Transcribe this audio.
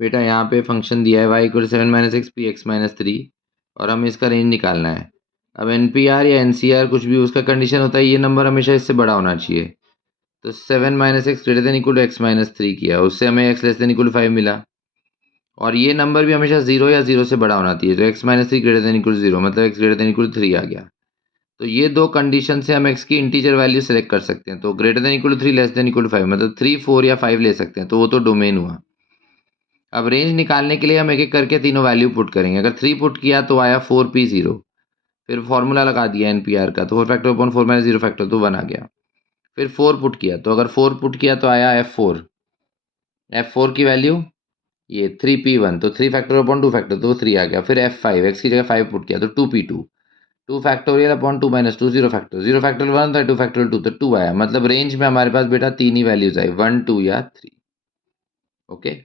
बेटा यहाँ पे फंक्शन दिया है y equal 7 minus x P x minus 3 और हमें इसका रेंज निकालना है। अब NPR या NCR कुछ भी उसका कंडीशन होता है, ये नंबर हमेशा इससे बड़ा होना चाहिए। तो 7 minus x greater than equal to x minus 3 किया, उससे हमें x less than equal to 5 मिला। और ये नंबर भी हमेशा 0 या 0 से बड़ा होना चाहिए। तो x minus 3 greater than equal to 0 मतलब x greater than equal to 3 आ गया। तो ये दो कंडीशन से हम x की इंटीजर वैल्यू सेलेक्ट कर सकते हैं। तो greater than equal to 3 less than equal to 5 मतलब 3, 4 या 5 ले सकते हैं। तो वो तो डोमेन हुआ। अब रेंज निकालने के लिए हम एक एक करके तीनों वैल्यू पुट करेंगे। अगर 3 पुट किया तो आया 4p0, फिर फॉर्मूला लगा दिया NPR का, तो 4 फैक्टर अपॉन 4 माइनस 0 फैक्टर तो 1 आ गया। फिर 4 पुट किया, तो अगर 4 पुट किया तो आया F4 की वैल्यू ये 3p1, तो 3 फैक्टर अपॉन 2 फैक्टर तो 3 आ गया। फिर F5 x की जगह 5 पुट किया तो 2p2, 2 factorial upon 2 minus 2 0 factor, 0 factor 1 था, 2 फैक्टर 2 तो 2 आया। मतलब रेंज में हमारे पास बेटा तीन ही वैल्यूज आई, 1, 2 या 3। ओके।